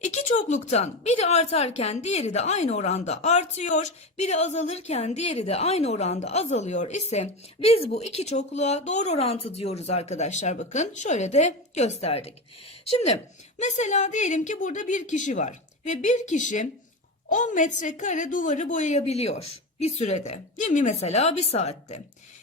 İki çokluktan biri artarken diğeri de aynı oranda artıyor, biri azalırken diğeri de aynı oranda azalıyor ise biz bu iki çokluğa doğru orantı diyoruz arkadaşlar. Bakın şöyle de gösterdik. Şimdi mesela diyelim ki burada bir kişi var ve bir kişi 10 metrekare duvarı boyayabiliyor bir sürede. Değil mi? Mesela bir saatte.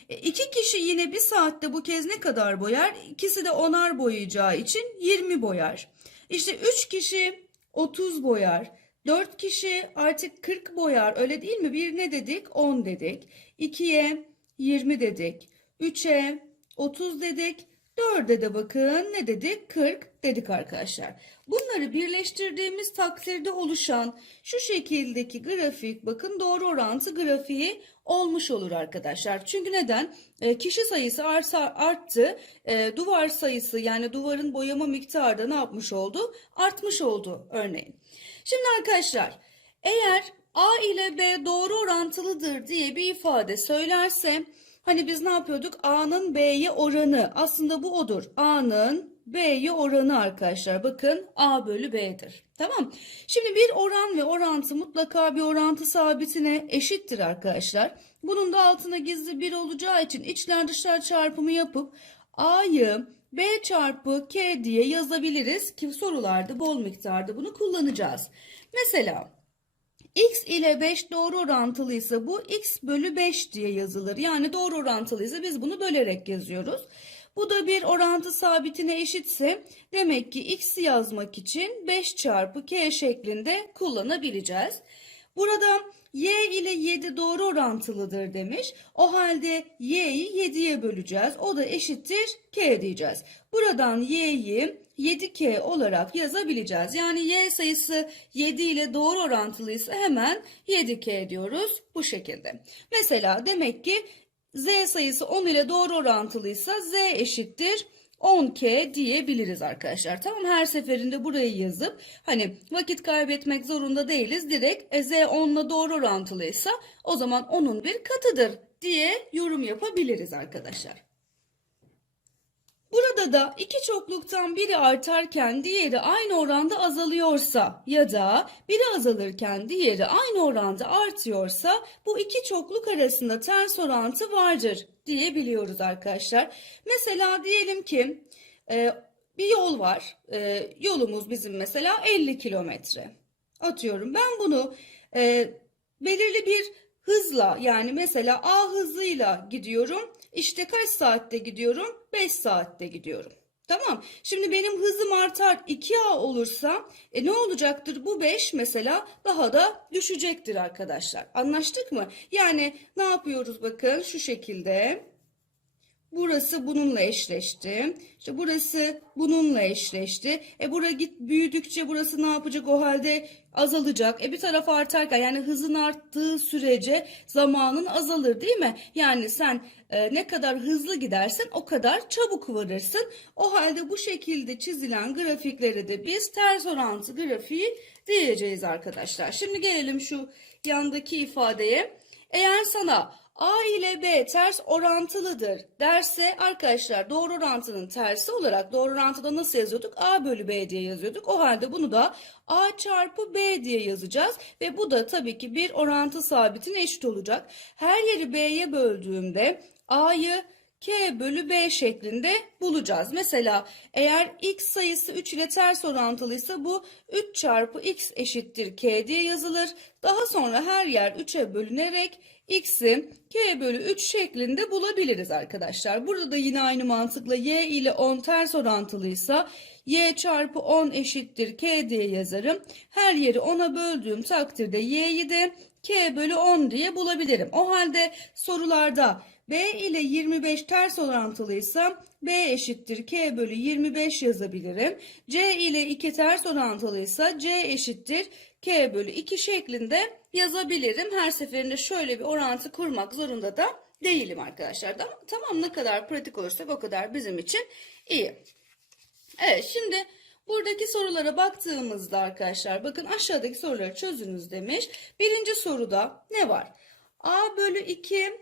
E, iki kişi yine bir saatte bu kez ne kadar boyar? İkisi de onar boyayacağı için 20 boyar. İşte 3 kişi 30 boyar. 4 kişi artık 40 boyar. Öyle değil mi? Bir ne dedik? 10 dedik. 2'ye 20 dedik. 3'e 30 dedik. 4'e de bakın ne dedik? 40 dedik arkadaşlar. Bunları birleştirdiğimiz takdirde oluşan şu şekildeki grafik bakın doğru orantı grafiği olmuş olur arkadaşlar. Çünkü neden? E, kişi sayısı arsa, arttı. E, duvar sayısı yani duvarın boyama miktarı da ne yapmış oldu? Artmış oldu örneğin. Şimdi arkadaşlar eğer A ile B doğru orantılıdır diye bir ifade söylerse hani biz ne yapıyorduk? A'nın B'ye oranı aslında bu odur. A'nın B'ye oranı arkadaşlar. Bakın A bölü B'dir. Tamam. Şimdi bir oran ve orantı mutlaka bir orantı sabitine eşittir arkadaşlar. Bunun da altına gizli bir olacağı için içler dışlar çarpımı yapıp A'yı B çarpı K diye yazabiliriz ki sorularda bol miktarda bunu kullanacağız. Mesela x ile 5 doğru orantılıysa bu x bölü 5 diye yazılır. Yani doğru orantılıysa biz bunu bölerek yazıyoruz. Bu da bir orantı sabitine eşitse demek ki x'i yazmak için 5 çarpı k şeklinde kullanabileceğiz. Burada y ile 7 doğru orantılıdır demiş. O halde y'yi 7'ye böleceğiz. O da eşittir k diyeceğiz. Buradan y'yi 7k olarak yazabileceğiz. Yani y sayısı 7 ile doğru orantılıysa hemen 7k diyoruz bu şekilde. Mesela demek ki z sayısı 10 ile doğru orantılıysa z eşittir 10k diyebiliriz arkadaşlar. Tamam her seferinde burayı yazıp hani vakit kaybetmek zorunda değiliz. Direkt e, z 10 ile doğru orantılıysa o zaman 10'un bir katıdır diye yorum yapabiliriz arkadaşlar. Burada da iki çokluktan biri artarken diğeri aynı oranda azalıyorsa ya da biri azalırken diğeri aynı oranda artıyorsa bu iki çokluk arasında ters orantı vardır diyebiliyoruz arkadaşlar. Mesela diyelim ki e, bir yol var. E, yolumuz bizim mesela 50 kilometre. Atıyorum ben bunu e, belirli bir hızla yani mesela A hızıyla gidiyorum. İşte kaç saatte gidiyorum? 5 saatte gidiyorum. Tamam. Şimdi benim hızım artar 2A olursa e ne olacaktır? Bu 5 mesela daha da düşecektir arkadaşlar. Anlaştık mı? Yani ne yapıyoruz bakın şu şekilde. Burası bununla eşleşti. İşte burası bununla eşleşti. E bura git büyüdükçe burası ne yapacak o halde azalacak. E bir taraf artarken yani hızın arttığı sürece zamanın azalır değil mi? Yani sen e, ne kadar hızlı gidersen o kadar çabuk varırsın. O halde bu şekilde çizilen grafikleri de biz ters orantı grafiği diyeceğiz arkadaşlar. Şimdi gelelim şu yandaki ifadeye. Eğer sana A ile B ters orantılıdır derse arkadaşlar doğru orantının tersi olarak doğru orantıda nasıl yazıyorduk? A bölü B diye yazıyorduk. O halde bunu da A çarpı B diye yazacağız. Ve bu da tabii ki bir orantı sabitine eşit olacak. Her yeri B'ye böldüğümde A'yı K bölü B şeklinde bulacağız. Mesela eğer x sayısı 3 ile ters orantılıysa bu 3 çarpı x eşittir k diye yazılır. Daha sonra her yer 3'e bölünerek x'i k bölü 3 şeklinde bulabiliriz arkadaşlar. Burada da yine aynı mantıkla y ile 10 ters orantılıysa y çarpı 10 eşittir k diye yazarım. Her yeri 10'a böldüğüm takdirde y'yi de k bölü 10 diye bulabilirim. O halde sorularda B ile 25 ters orantılıysa B eşittir K bölü 25 yazabilirim. C ile 2 ters orantılıysa C eşittir K bölü 2 şeklinde yazabilirim. Her seferinde şöyle bir orantı kurmak zorunda da değilim arkadaşlar. Tamam ne kadar pratik olursak o kadar bizim için iyi. Evet şimdi buradaki sorulara baktığımızda arkadaşlar bakın aşağıdaki soruları çözünüz demiş. Birinci soruda ne var? A bölü 2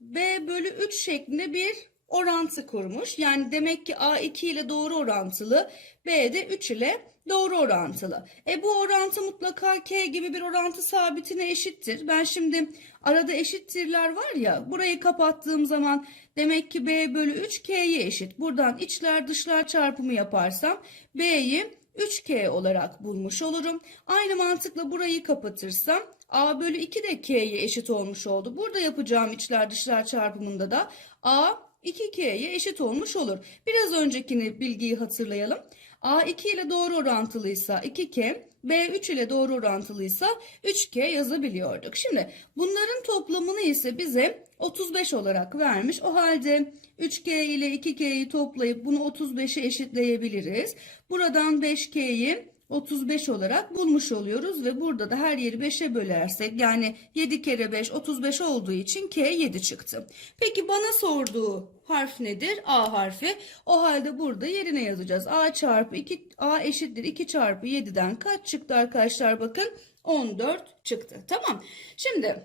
B bölü 3 şeklinde bir orantı kurmuş. Yani demek ki A2 ile doğru orantılı, B de 3 ile doğru orantılı. E bu orantı mutlaka K gibi bir orantı sabitine eşittir. Ben şimdi arada eşittirler var ya burayı kapattığım zaman demek ki B bölü 3 K'ye eşit. Buradan içler dışlar çarpımı yaparsam B'yi 3K olarak bulmuş olurum. Aynı mantıkla burayı kapatırsam A bölü 2 de K'ye eşit olmuş oldu. Burada yapacağım içler dışlar çarpımında da A 2K'ye eşit olmuş olur. Biraz öncekini bilgiyi hatırlayalım. A2 ile doğru orantılıysa 2K, B3 ile doğru orantılıysa 3K yazabiliyorduk. Şimdi bunların toplamını ise bize 35 olarak vermiş. O halde 3K ile 2K'yi toplayıp bunu 35'e eşitleyebiliriz. Buradan 5K'yi 35 olarak bulmuş oluyoruz ve burada da her yeri 5'e bölersek yani 7 kere 5 35 olduğu için K 7 çıktı. Peki bana sorduğu harf nedir? A harfi. O halde burada yerine yazacağız. A çarpı 2 A eşittir 2 çarpı 7'den kaç çıktı arkadaşlar bakın 14 çıktı. Tamam. Şimdi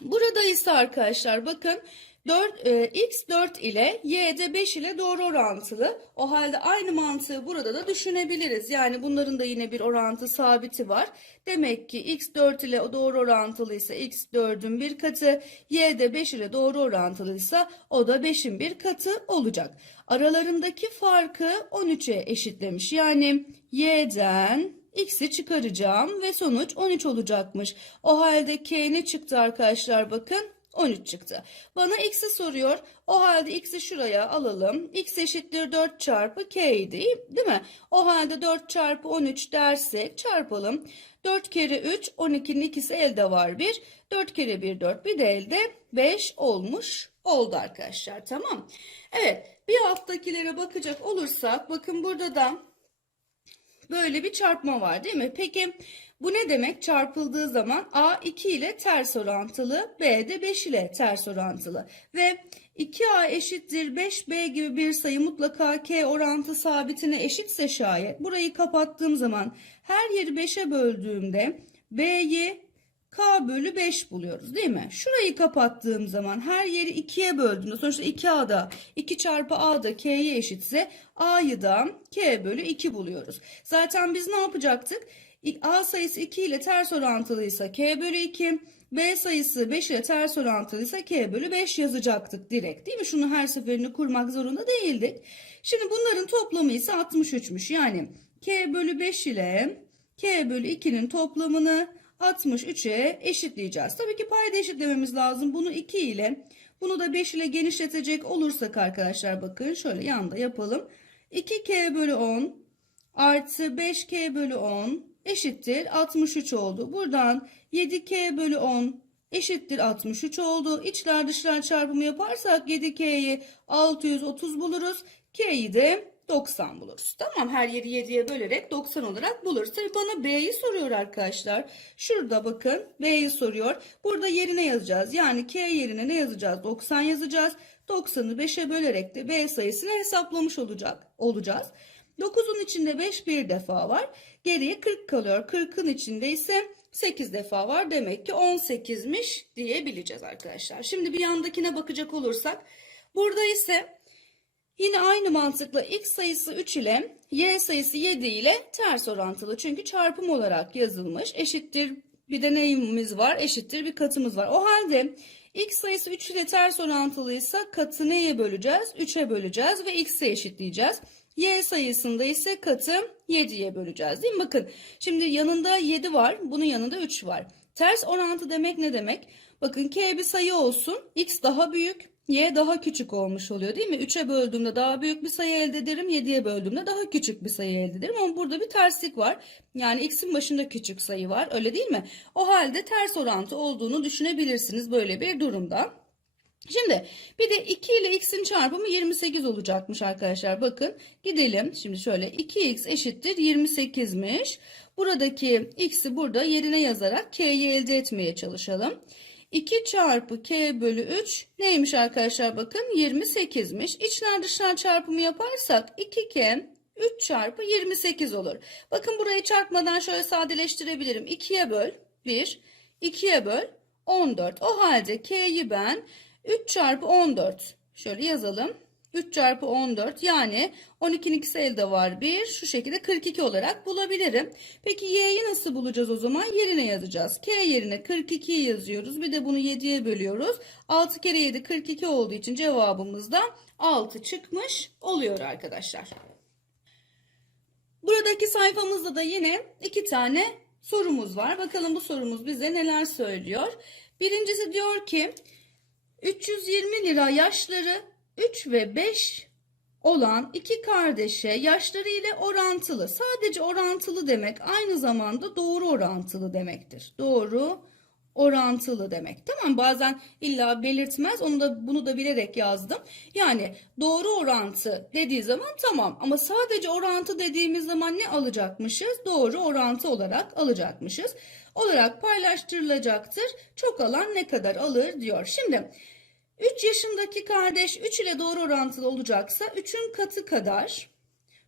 burada ise arkadaşlar bakın 4, e, x 4 ile y de 5 ile doğru orantılı. O halde aynı mantığı burada da düşünebiliriz. Yani bunların da yine bir orantı sabiti var. Demek ki x 4 ile doğru orantılıysa x 4'ün bir katı, y de 5 ile doğru orantılıysa o da 5'in bir katı olacak. Aralarındaki farkı 13'e eşitlemiş. Yani y'den x'i çıkaracağım ve sonuç 13 olacakmış. O halde k ne çıktı arkadaşlar bakın 13 çıktı. Bana x'i soruyor. O halde x'i şuraya alalım. x eşittir 4 çarpı k'ydi değil mi? O halde 4 çarpı 13 dersek çarpalım. 4 kere 3 12'nin ikisi elde var 1. 4 kere 1 4 bir de elde 5 olmuş oldu arkadaşlar tamam. Evet bir alttakilere bakacak olursak bakın burada da böyle bir çarpma var değil mi? Peki bu ne demek? Çarpıldığı zaman A 2 ile ters orantılı, B de 5 ile ters orantılı. Ve 2A eşittir 5B gibi bir sayı mutlaka K orantı sabitine eşitse şayet burayı kapattığım zaman her yeri 5'e böldüğümde B'yi K bölü 5 buluyoruz değil mi? Şurayı kapattığım zaman her yeri 2'ye böldüğümde sonuçta 2A'da 2 çarpı A'da K'ye eşitse A'yı da K bölü 2 buluyoruz. Zaten biz ne yapacaktık? A sayısı 2 ile ters orantılıysa K bölü 2, B sayısı 5 ile ters orantılıysa K bölü 5 yazacaktık direkt değil mi? Şunu her seferinde kurmak zorunda değildik. Şimdi bunların toplamı ise 63'müş. Yani K bölü 5 ile K bölü 2'nin toplamını 63'e eşitleyeceğiz. Tabii ki payda eşitlememiz lazım. Bunu 2 ile bunu da 5 ile genişletecek olursak arkadaşlar bakın şöyle yanda yapalım. 2K bölü 10 artı 5K bölü 10 eşittir 63 oldu. Buradan 7K bölü 10 eşittir 63 oldu. İçler dışlar çarpımı yaparsak 7K'yi 630 buluruz. K'yi de 90 buluruz. Tamam her yeri 7'ye bölerek 90 olarak buluruz. Tabii bana B'yi soruyor arkadaşlar. Şurada bakın B'yi soruyor. Burada yerine yazacağız. Yani K yerine ne yazacağız? 90 yazacağız. 90'ı 5'e bölerek de B sayısını hesaplamış olacak olacağız. 9'un içinde 5 bir defa var. Geriye 40 kalıyor. 40'ın içinde ise 8 defa var. Demek ki 18'miş diyebileceğiz arkadaşlar. Şimdi bir yandakine bakacak olursak. Burada ise yine aynı mantıkla x sayısı 3 ile y sayısı 7 ile ters orantılı. Çünkü çarpım olarak yazılmış. Eşittir bir deneyimimiz var. Eşittir bir katımız var. O halde x sayısı 3 ile ters orantılıysa katı neye böleceğiz? 3'e böleceğiz ve x'e eşitleyeceğiz. Y sayısında ise katı 7'ye böleceğiz değil mi? Bakın şimdi yanında 7 var. Bunun yanında 3 var. Ters orantı demek ne demek? Bakın k bir sayı olsun. X daha büyük. Y daha küçük olmuş oluyor değil mi? 3'e böldüğümde daha büyük bir sayı elde ederim. 7'ye böldüğümde daha küçük bir sayı elde ederim. Ama burada bir terslik var. Yani x'in başında küçük sayı var. Öyle değil mi? O halde ters orantı olduğunu düşünebilirsiniz böyle bir durumda. Şimdi bir de 2 ile x'in çarpımı 28 olacakmış arkadaşlar. Bakın gidelim. Şimdi şöyle 2x eşittir 28'miş. Buradaki x'i burada yerine yazarak k'yi elde etmeye çalışalım. 2 çarpı k bölü 3 neymiş arkadaşlar bakın 28'miş. İçler dışlar çarpımı yaparsak 2k 3 çarpı 28 olur. Bakın burayı çarpmadan şöyle sadeleştirebilirim. 2'ye böl 1, 2'ye böl 14. O halde k'yi ben 3 çarpı 14 Şöyle yazalım. 3 çarpı 14 yani 12'nin ikisi elde var 1 şu şekilde 42 olarak bulabilirim. Peki y'yi nasıl bulacağız o zaman? Yerine yazacağız. K yerine 42 yazıyoruz. Bir de bunu 7'ye bölüyoruz. 6 kere 7 42 olduğu için cevabımız da 6 çıkmış oluyor arkadaşlar. Buradaki sayfamızda da yine iki tane sorumuz var. Bakalım bu sorumuz bize neler söylüyor. Birincisi diyor ki 320 lira yaşları 3 ve 5 olan iki kardeşe yaşları ile orantılı. Sadece orantılı demek aynı zamanda doğru orantılı demektir. Doğru orantılı demek. Tamam bazen illa belirtmez. Onu da bunu da bilerek yazdım. Yani doğru orantı dediği zaman tamam ama sadece orantı dediğimiz zaman ne alacakmışız? Doğru orantı olarak alacakmışız. Olarak paylaştırılacaktır. Çok alan ne kadar alır diyor. Şimdi 3 yaşındaki kardeş 3 ile doğru orantılı olacaksa 3'ün katı kadar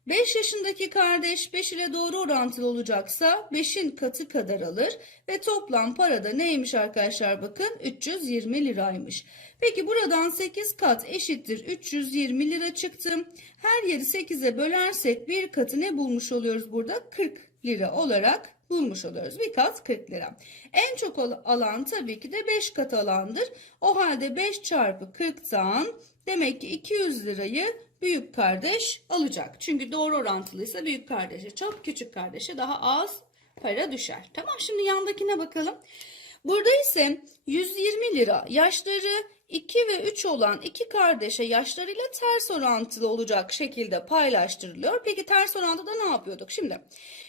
5 yaşındaki kardeş 5 ile doğru orantılı olacaksa 5'in katı kadar alır ve toplam parada neymiş arkadaşlar bakın 320 liraymış. Peki buradan 8 kat eşittir 320 lira çıktı. Her yeri 8'e bölersek bir katı ne bulmuş oluyoruz burada? 40 lira olarak bulmuş oluyoruz. Bir kat 40 lira. En çok al- alan tabii ki de 5 kat alandır. O halde 5 çarpı 40'tan demek ki 200 lirayı büyük kardeş alacak. Çünkü doğru orantılıysa büyük kardeşe çok küçük kardeşe daha az para düşer. Tamam şimdi yandakine bakalım. Burada ise 120 lira yaşları 2 ve 3 olan iki kardeşe yaşlarıyla ters orantılı olacak şekilde paylaştırılıyor. Peki ters orantıda ne yapıyorduk? Şimdi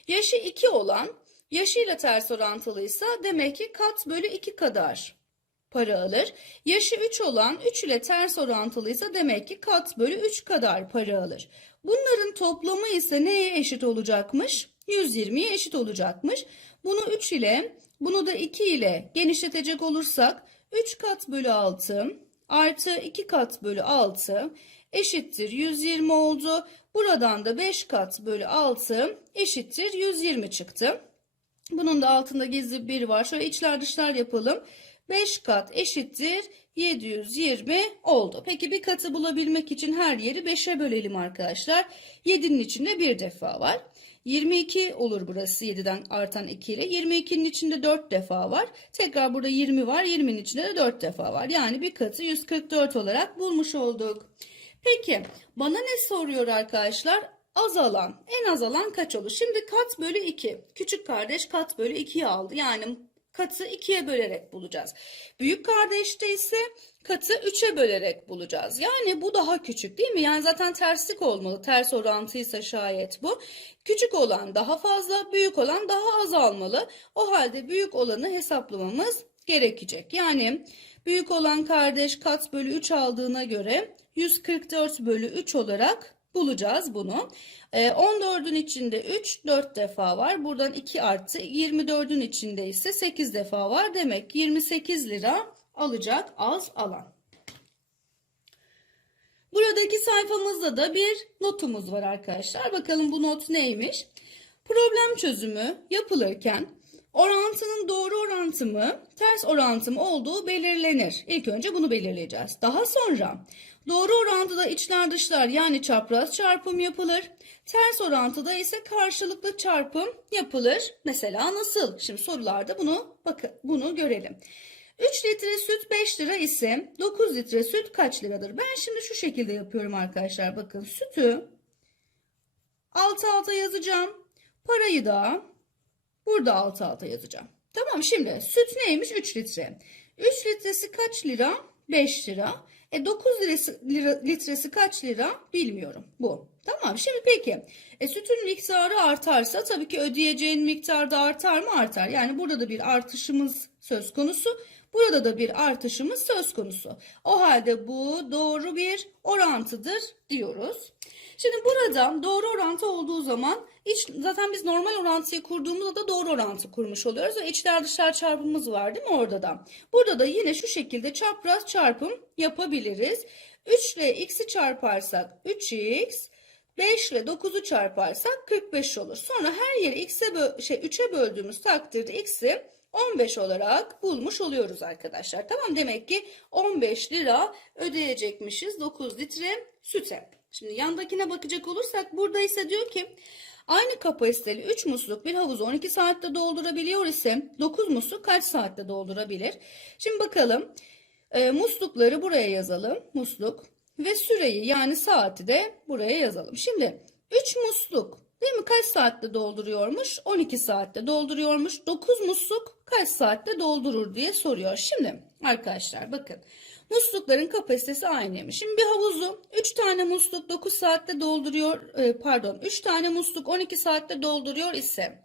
yaşı 2 olan yaşıyla ters orantılıysa demek ki kat bölü 2 kadar para alır. Yaşı 3 olan 3 ile ters orantılıysa demek ki kat bölü 3 kadar para alır. Bunların toplamı ise neye eşit olacakmış? 120'ye eşit olacakmış. Bunu 3 ile bunu da 2 ile genişletecek olursak 3 kat bölü 6 artı 2 kat bölü 6 eşittir 120 oldu. Buradan da 5 kat bölü 6 eşittir 120 çıktı. Bunun da altında gizli bir var. Şöyle içler dışlar yapalım. 5 kat eşittir 720 oldu. Peki bir katı bulabilmek için her yeri 5'e bölelim arkadaşlar. 7'nin içinde bir defa var. 22 olur burası 7'den artan 2 ile. 22'nin içinde 4 defa var. Tekrar burada 20 var. 20'nin içinde de 4 defa var. Yani bir katı 144 olarak bulmuş olduk. Peki bana ne soruyor arkadaşlar? Azalan. En az alan kaç olur? Şimdi kat bölü 2. Küçük kardeş kat bölü 2'yi aldı. Yani katı 2'ye bölerek bulacağız. Büyük kardeşte ise katı 3'e bölerek bulacağız. Yani bu daha küçük değil mi? Yani zaten terslik olmalı. Ters orantıysa şayet bu. Küçük olan daha fazla, büyük olan daha az almalı. O halde büyük olanı hesaplamamız gerekecek. Yani büyük olan kardeş kat bölü 3 aldığına göre 144 bölü 3 olarak bulacağız bunu. Ee, 14'ün içinde 3 4 defa var. Buradan 2 arttı. 24'ün içinde ise 8 defa var. Demek 28 lira alacak az alan. Buradaki sayfamızda da bir notumuz var arkadaşlar. Bakalım bu not neymiş? Problem çözümü yapılırken orantının doğru orantı mı, ters orantı mı olduğu belirlenir. İlk önce bunu belirleyeceğiz. Daha sonra doğru orantıda içler dışlar yani çapraz çarpım yapılır. Ters orantıda ise karşılıklı çarpım yapılır. Mesela nasıl? Şimdi sorularda bunu bakın bunu görelim. 3 litre süt 5 lira ise 9 litre süt kaç liradır? Ben şimdi şu şekilde yapıyorum arkadaşlar. Bakın sütü alt alta yazacağım. Parayı da burada alt alta yazacağım. Tamam şimdi süt neymiş? 3 litre. 3 litresi kaç lira? 5 lira. E 9 lirası, lira, litresi kaç lira? Bilmiyorum. Bu. Tamam şimdi peki. E, sütün miktarı artarsa tabii ki ödeyeceğin miktar da artar mı? Artar. Yani burada da bir artışımız söz konusu. Burada da bir artışımız söz konusu. O halde bu doğru bir orantıdır diyoruz. Şimdi burada doğru orantı olduğu zaman iç, zaten biz normal orantıyı kurduğumuzda da doğru orantı kurmuş oluyoruz. Ve içler dışlar çarpımımız var değil mi orada da? Burada da yine şu şekilde çapraz çarpım yapabiliriz. 3 ile x'i çarparsak 3x, 5 ile 9'u çarparsak 45 olur. Sonra her yeri x'e bö şey 3'e böldüğümüz takdirde x'i 15 olarak bulmuş oluyoruz arkadaşlar. Tamam demek ki 15 lira ödeyecekmişiz 9 litre süte. Şimdi yandakine bakacak olursak burada ise diyor ki aynı kapasiteli 3 musluk bir havuzu 12 saatte doldurabiliyor ise 9 musluk kaç saatte doldurabilir? Şimdi bakalım e, muslukları buraya yazalım. Musluk ve süreyi yani saati de buraya yazalım. Şimdi 3 musluk değil mi kaç saatte dolduruyormuş? 12 saatte dolduruyormuş. 9 musluk kaç saatte doldurur diye soruyor. Şimdi arkadaşlar bakın muslukların kapasitesi aynıymış. Şimdi bir havuzu 3 tane musluk 9 saatte dolduruyor e, pardon 3 tane musluk 12 saatte dolduruyor ise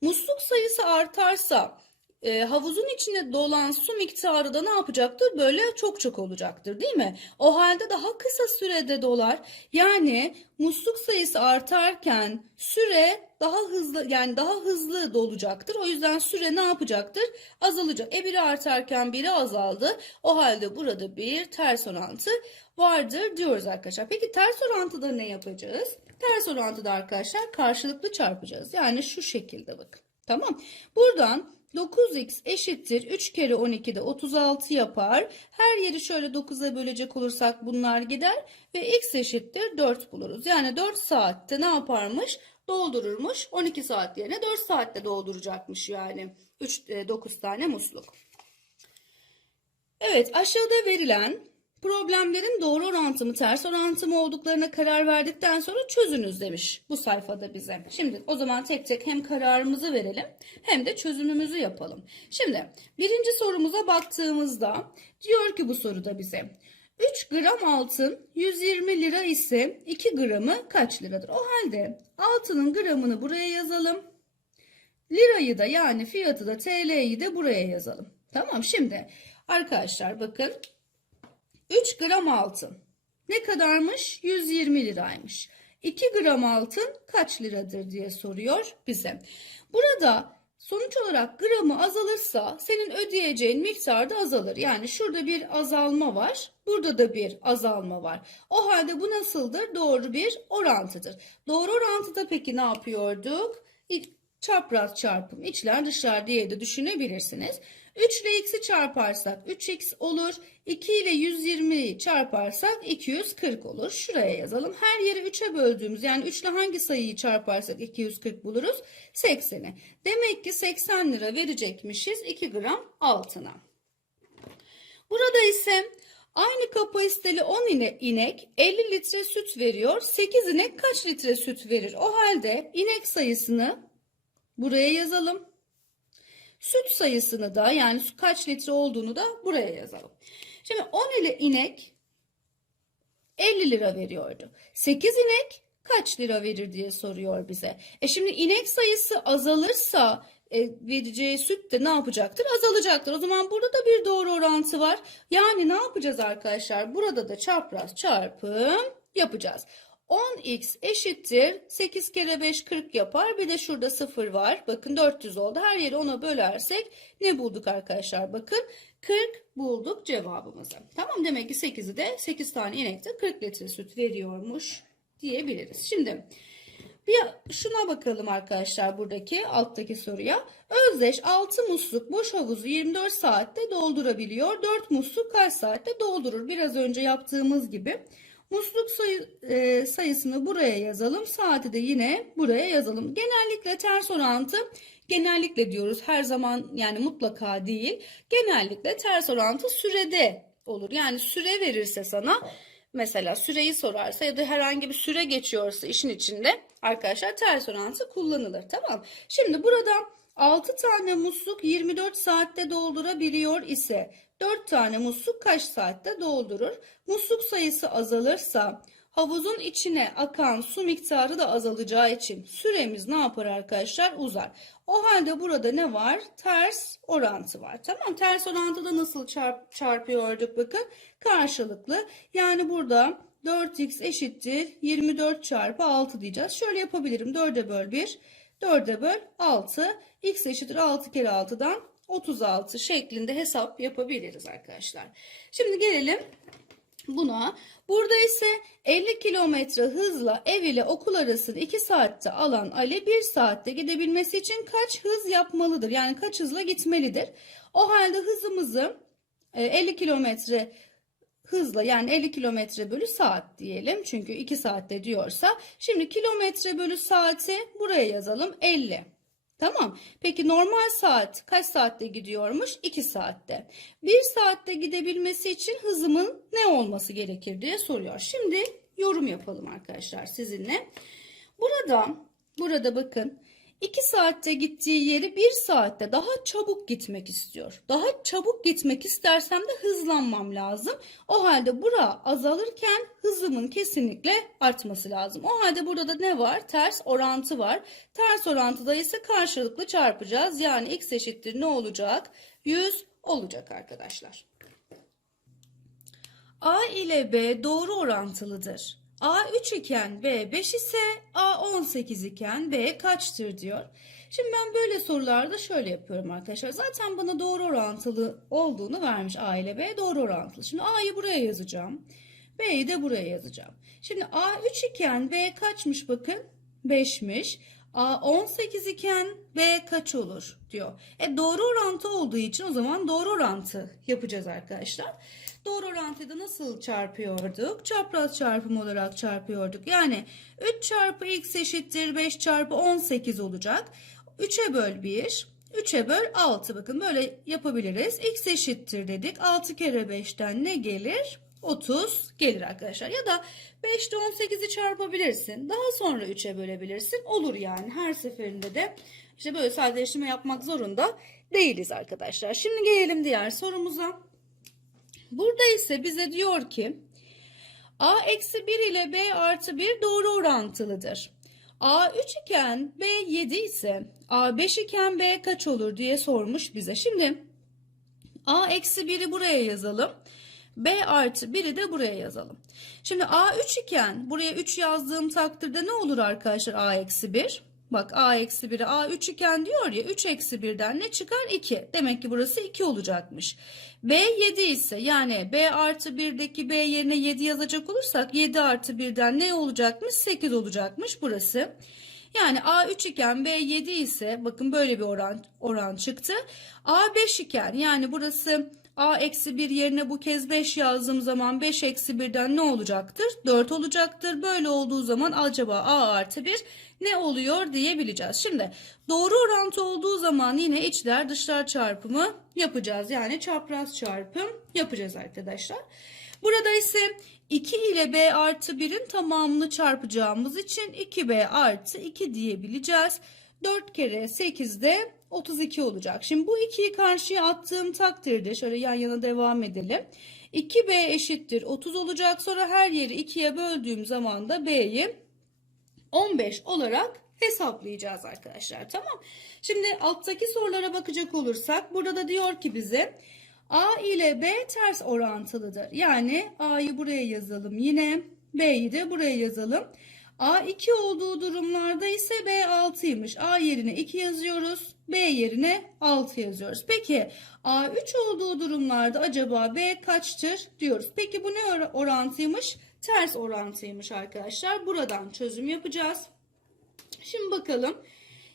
musluk sayısı artarsa e, havuzun içine dolan su miktarı da ne yapacaktır? Böyle çok çok olacaktır değil mi? O halde daha kısa sürede dolar. Yani musluk sayısı artarken süre daha hızlı yani daha hızlı dolacaktır. O yüzden süre ne yapacaktır? Azalacak. E biri artarken biri azaldı. O halde burada bir ters orantı vardır diyoruz arkadaşlar. Peki ters orantıda ne yapacağız? Ters orantıda arkadaşlar karşılıklı çarpacağız. Yani şu şekilde bakın. Tamam. Buradan 9x eşittir 3 kere 12 de 36 yapar. Her yeri şöyle 9'a bölecek olursak bunlar gider ve x eşittir 4 buluruz. Yani 4 saatte ne yaparmış? Doldururmuş. 12 saat yerine 4 saatte dolduracakmış yani. 3 9 tane musluk. Evet, aşağıda verilen problemlerin doğru orantı mı ters orantı mı olduklarına karar verdikten sonra çözünüz demiş bu sayfada bize. Şimdi o zaman tek tek hem kararımızı verelim hem de çözümümüzü yapalım. Şimdi birinci sorumuza baktığımızda diyor ki bu soruda bize 3 gram altın 120 lira ise 2 gramı kaç liradır? O halde altının gramını buraya yazalım. Lirayı da yani fiyatı da TL'yi de buraya yazalım. Tamam şimdi arkadaşlar bakın 3 gram altın ne kadarmış? 120 liraymış. 2 gram altın kaç liradır diye soruyor bize. Burada sonuç olarak gramı azalırsa senin ödeyeceğin miktar da azalır. Yani şurada bir azalma var. Burada da bir azalma var. O halde bu nasıldır? Doğru bir orantıdır. Doğru orantıda peki ne yapıyorduk? Çapraz çarpım içler dışlar diye de düşünebilirsiniz. 3 ile x'i çarparsak 3x olur. 2 ile 120'yi çarparsak 240 olur. Şuraya yazalım. Her yeri 3'e böldüğümüz yani 3 ile hangi sayıyı çarparsak 240 buluruz? 80'i. Demek ki 80 lira verecekmişiz 2 gram altına. Burada ise aynı kapasiteli 10 inek 50 litre süt veriyor. 8 inek kaç litre süt verir? O halde inek sayısını buraya yazalım. Süt sayısını da yani kaç litre olduğunu da buraya yazalım. Şimdi 10 ile inek 50 lira veriyordu. 8 inek kaç lira verir diye soruyor bize. E şimdi inek sayısı azalırsa e, vereceği süt de ne yapacaktır? Azalacaktır. O zaman burada da bir doğru orantı var. Yani ne yapacağız arkadaşlar? Burada da çapraz çarpım yapacağız. 10x eşittir 8 kere 5 40 yapar. Bir de şurada 0 var. Bakın 400 oldu. Her yeri 10'a bölersek ne bulduk arkadaşlar? Bakın 40 bulduk cevabımızı. Tamam demek ki 8'i de 8 tane inekte 40 litre süt veriyormuş diyebiliriz. Şimdi bir şuna bakalım arkadaşlar buradaki alttaki soruya. Özdeş 6 musluk boş havuzu 24 saatte doldurabiliyor. 4 musluk kaç saatte doldurur? Biraz önce yaptığımız gibi. Musluk sayı, e, sayısını buraya yazalım. Saati de yine buraya yazalım. Genellikle ters orantı genellikle diyoruz. Her zaman yani mutlaka değil. Genellikle ters orantı sürede olur. Yani süre verirse sana mesela süreyi sorarsa ya da herhangi bir süre geçiyorsa işin içinde arkadaşlar ters orantı kullanılır. Tamam. Şimdi burada 6 tane musluk 24 saatte doldurabiliyor ise 4 tane musluk kaç saatte doldurur? Musluk sayısı azalırsa havuzun içine akan su miktarı da azalacağı için süremiz ne yapar arkadaşlar? Uzar. O halde burada ne var? Ters orantı var. Tamam ters orantıda nasıl çarp, çarpıyorduk bakın. Karşılıklı. Yani burada 4x eşittir 24 çarpı 6 diyeceğiz. Şöyle yapabilirim. 4'e böl 1. 4'e böl 6. X eşittir 6 kere 6'dan 36 şeklinde hesap yapabiliriz arkadaşlar. Şimdi gelelim buna. Burada ise 50 kilometre hızla ev ile okul arasını 2 saatte alan Ali 1 saatte gidebilmesi için kaç hız yapmalıdır? Yani kaç hızla gitmelidir? O halde hızımızı e, 50 kilometre hızla yani 50 kilometre bölü saat diyelim. Çünkü 2 saatte diyorsa. Şimdi kilometre bölü saati buraya yazalım 50. Tamam. Peki normal saat kaç saatte gidiyormuş? 2 saatte. 1 saatte gidebilmesi için hızımın ne olması gerekir diye soruyor. Şimdi yorum yapalım arkadaşlar sizinle. Burada burada bakın 2 saatte gittiği yeri 1 saatte daha çabuk gitmek istiyor. Daha çabuk gitmek istersem de hızlanmam lazım. O halde bura azalırken hızımın kesinlikle artması lazım. O halde burada da ne var? Ters orantı var. Ters orantıda ise karşılıklı çarpacağız. Yani x eşittir ne olacak? 100 olacak arkadaşlar. A ile B doğru orantılıdır. A 3 iken B 5 ise A 18 iken B kaçtır diyor. Şimdi ben böyle sorularda şöyle yapıyorum arkadaşlar. Zaten bana doğru orantılı olduğunu vermiş A ile B doğru orantılı. Şimdi A'yı buraya yazacağım. B'yi de buraya yazacağım. Şimdi A 3 iken B kaçmış bakın? 5'miş. A 18 iken B kaç olur diyor. E doğru orantı olduğu için o zaman doğru orantı yapacağız arkadaşlar. Doğru orantıyı da nasıl çarpıyorduk? Çapraz çarpım olarak çarpıyorduk. Yani 3 çarpı x eşittir 5 çarpı 18 olacak. 3'e böl 1. 3'e böl 6. Bakın böyle yapabiliriz. x eşittir dedik. 6 kere 5'ten ne gelir? 30 gelir arkadaşlar. Ya da 5 ile 18'i çarpabilirsin. Daha sonra 3'e bölebilirsin. Olur yani. Her seferinde de işte böyle sadeleştirme yapmak zorunda değiliz arkadaşlar. Şimdi gelelim diğer sorumuza. Burada ise bize diyor ki A eksi 1 ile B artı 1 doğru orantılıdır. A 3 iken B 7 ise A 5 iken B kaç olur diye sormuş bize. Şimdi A eksi 1'i buraya yazalım. B artı 1'i de buraya yazalım. Şimdi A 3 iken buraya 3 yazdığım takdirde ne olur arkadaşlar A eksi 1? Bak A eksi 1'i A 3 iken diyor ya 3 eksi 1'den ne çıkar? 2. Demek ki burası 2 olacakmış. B 7 ise yani B artı 1'deki B yerine 7 yazacak olursak 7 artı 1'den ne olacakmış? 8 olacakmış burası. Yani A 3 iken B 7 ise bakın böyle bir oran, oran çıktı. A 5 iken yani burası A eksi 1 yerine bu kez 5 yazdığım zaman 5 eksi 1'den ne olacaktır? 4 olacaktır. Böyle olduğu zaman acaba A artı 1 ne oluyor diyebileceğiz. Şimdi doğru orantı olduğu zaman yine içler dışlar çarpımı yapacağız. Yani çapraz çarpım yapacağız arkadaşlar. Burada ise 2 ile b artı 1'in tamamını çarpacağımız için 2b artı 2 diyebileceğiz. 4 kere 8 de 32 olacak. Şimdi bu 2'yi karşıya attığım takdirde şöyle yan yana devam edelim. 2b eşittir 30 olacak. Sonra her yeri 2'ye böldüğüm zaman da b'yi 15 olarak hesaplayacağız arkadaşlar. Tamam. Şimdi alttaki sorulara bakacak olursak burada da diyor ki bize A ile B ters orantılıdır. Yani A'yı buraya yazalım yine. B'yi de buraya yazalım. A 2 olduğu durumlarda ise B 6'ymış. A yerine 2 yazıyoruz. B yerine 6 yazıyoruz. Peki A 3 olduğu durumlarda acaba B kaçtır diyoruz. Peki bu ne orantıymış? Ters orantıymış arkadaşlar. Buradan çözüm yapacağız. Şimdi bakalım.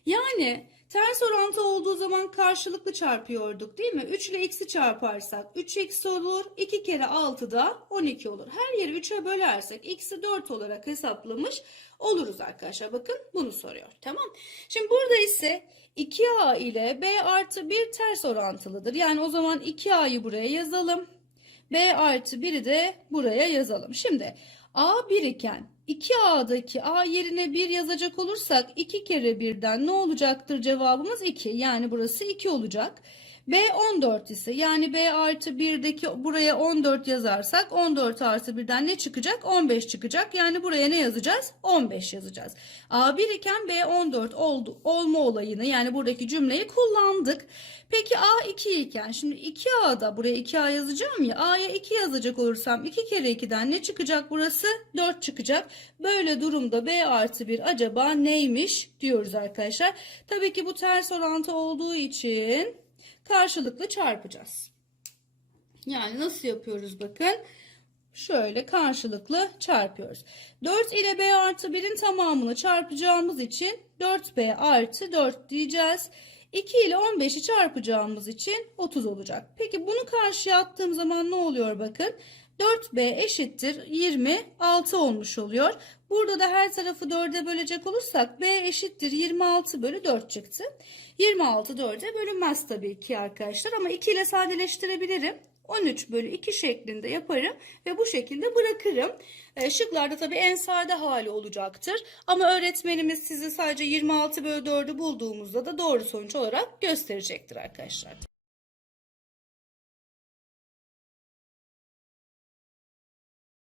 Yani ters orantı olduğu zaman karşılıklı çarpıyorduk değil mi? 3 ile x'i çarparsak 3x olur. 2 kere 6 da 12 olur. Her yeri 3'e bölersek x'i 4 olarak hesaplamış oluruz arkadaşlar. Bakın bunu soruyor. Tamam. Şimdi burada ise 2a ile b artı 1 ters orantılıdır. Yani o zaman 2a'yı buraya yazalım. B artı 1'i de buraya yazalım. Şimdi a 1 iken 2A'daki A yerine 1 yazacak olursak 2 kere 1'den ne olacaktır cevabımız 2. Yani burası 2 olacak. B 14 ise yani B artı 1'deki buraya 14 yazarsak 14 artı 1'den ne çıkacak? 15 çıkacak. Yani buraya ne yazacağız? 15 yazacağız. A 1 iken B 14 oldu, olma olayını yani buradaki cümleyi kullandık. Peki A 2 iken şimdi 2A'da buraya 2A yazacağım ya A'ya 2 yazacak olursam 2 kere 2'den ne çıkacak burası? 4 çıkacak. Böyle durumda B artı 1 acaba neymiş diyoruz arkadaşlar. Tabii ki bu ters orantı olduğu için karşılıklı çarpacağız. Yani nasıl yapıyoruz bakın. şöyle karşılıklı çarpıyoruz. 4 ile b artı 1'in tamamını çarpacağımız için 4b artı 4 diyeceğiz. 2 ile 15'i çarpacağımız için 30 olacak. Peki bunu karşıya attığım zaman ne oluyor bakın. 4b eşittir 26 olmuş oluyor. Burada da her tarafı 4'e bölecek olursak b eşittir 26 bölü 4 çıktı. 26 4'e bölünmez tabii ki arkadaşlar ama 2 ile sadeleştirebilirim. 13 bölü 2 şeklinde yaparım ve bu şekilde bırakırım. E, şıklarda tabii en sade hali olacaktır. Ama öğretmenimiz sizi sadece 26 bölü 4'ü bulduğumuzda da doğru sonuç olarak gösterecektir arkadaşlar.